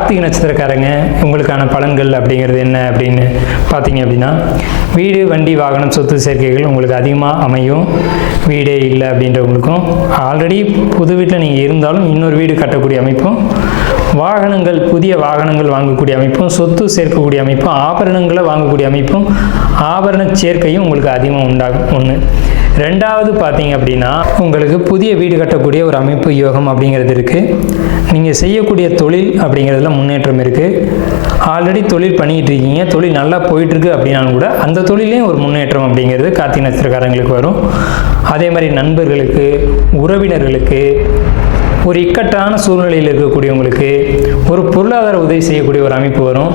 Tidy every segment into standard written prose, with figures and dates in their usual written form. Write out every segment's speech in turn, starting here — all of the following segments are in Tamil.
கார்த்திகை நட்சத்திரக்காரங்க உங்களுக்கான பலன்கள் அப்படிங்கிறது என்ன அப்படின்னு பார்த்தீங்க அப்படின்னா, வீடு, வண்டி, வாகனம், சொத்து சேர்க்கைகள் உங்களுக்கு அதிகமாக அமையும். வீடே இல்லை அப்படின்றவங்களுக்கும், ஆல்ரெடி புது வீட்டில் நீங்கள் இருந்தாலும் இன்னொரு வீடு கட்டக்கூடிய அமைப்பும், வாகனங்கள், புதிய வாகனங்கள் வாங்கக்கூடிய அமைப்பும், சொத்து சேர்க்கக்கூடிய அமைப்பும், ஆபரணங்களை வாங்கக்கூடிய அமைப்பும், ஆபரண சேர்க்கையும் உங்களுக்கு அதிகமாக உண்டாகும். ஒன்று. ரெண்டாவது பார்த்தீங்க அப்படின்னா, உங்களுக்கு புதிய வீடு கட்டக்கூடிய ஒரு அமைப்பு யோகம் அப்படிங்கிறது இருக்குது. நீங்கள் செய்யக்கூடிய தொழில் அப்படிங்கிறதுல முன்னேற்றம் இருக்குது. ஆல்ரெடி தொழில் பண்ணிக்கிட்டு இருக்கீங்க, தொழில் நல்லா போயிட்டுருக்கு அப்படின்னாலும் கூட அந்த தொழிலையும் ஒரு முன்னேற்றம் அப்படிங்கிறது கார்த்திகை நட்சத்திரக்காரங்களுக்கு வரும். அதே மாதிரி நண்பர்களுக்கு, உறவினர்களுக்கு, ஒரு இக்கட்டான சூழ்நிலையில் இருக்கக்கூடியவங்களுக்கு ஒரு பொருளாதார உதவி செய்யக்கூடிய ஒரு அமைப்பு வரும்.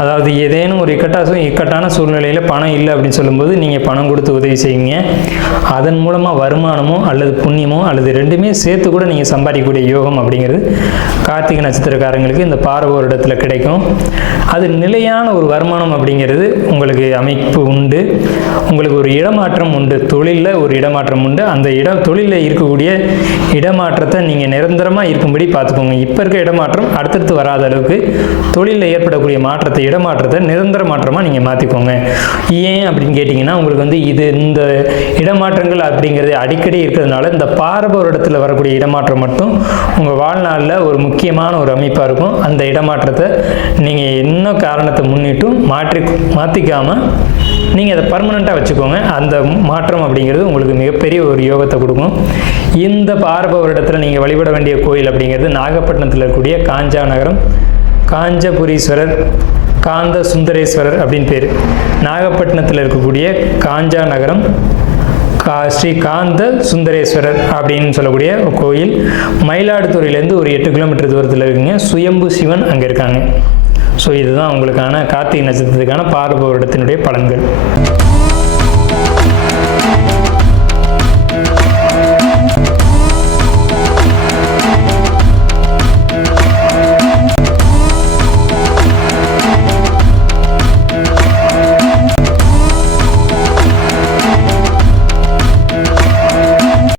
அதாவது ஏதேனும் ஒரு இக்கட்டான சூழ்நிலையில் பணம் இல்லை அப்படின்னு சொல்லும்போது நீங்கள் பணம் கொடுத்து உதவி செய்வீங்க. அதன் மூலமாக வருமானமோ அல்லது புண்ணியமோ அல்லது ரெண்டுமே சேர்த்து கூட நீங்கள் சம்பாதிக்கக்கூடிய யோகம் அப்படிங்கிறது கார்த்திகை நட்சத்திரக்காரங்களுக்கு இந்த பாரப இடத்துல கிடைக்கும். அது நிலையான ஒரு வருமானம் அப்படிங்கிறது உங்களுக்கு அமைப்பு உண்டு. உங்களுக்கு ஒரு இடமாற்றம் உண்டு, தொழிலில் ஒரு இடமாற்றம் உண்டு. அந்த தொழிலில் இருக்கக்கூடிய இடமாற்றத்தை நீங்கள் நிரந்தரமாக இருக்கும்படி பார்த்துக்கோங்க. இப்போ இருக்க இடமாற்றம் அடுத்தடுத்து வராத அளவுக்கு தொழிலில் ஏற்படக்கூடிய இடமாற்றத்தை நிரந்தர மாற்றமாக நீங்கள் மாற்றிக்கோங்க. ஏன் அப்படின்னு கேட்டிங்கன்னா, உங்களுக்கு இந்த இடமாற்றங்கள் அப்படிங்கிறது அடிக்கடி இருக்கிறதுனால இந்த பாரப இடத்துல வரக்கூடிய இடமாற்றம் மட்டும் உங்கள் வாழ்நாளில் ஒரு முக்கியமான ஒரு அமைப்பாக இருக்கும். அந்த இடமாற்றத்தை நீங்கள் என்ன காரணத்தை முன்னிட்டும் மாற்றிக்காமல் நீங்கள் அதை பர்மனெண்ட்டாக வச்சுக்கோங்க. அந்த மாற்றம் அப்படிங்கிறது உங்களுக்கு மிகப்பெரிய ஒரு யோகத்தை கொடுக்கும். இந்த பாரப வருடத்தில் நீங்கள் வழிபட வேண்டிய கோயில் அப்படிங்கிறது நாகப்பட்டினத்தில் இருக்கக்கூடிய காஞ்சா நகரம் காஞ்சபுரீஸ்வரர், காந்த சுந்தரேஸ்வரர் அப்படின்னு பேர். நாகப்பட்டினத்தில் இருக்கக்கூடிய காஞ்சா நகரம் ஸ்ரீ காந்த சுந்தரேஸ்வரர் அப்படின்னு சொல்லக்கூடிய கோயில். மயிலாடுதுறையிலேருந்து ஒரு 8 கிலோமீட்டர் தூரத்தில் இருக்குங்க. சுயம்பு சிவன் அங்கே இருக்காங்க. ஸோ இதுதான் உங்களுக்கான கார்த்திகை நட்சத்திரத்துக்கான பாரப வருடத்தினுடைய பலன்கள்.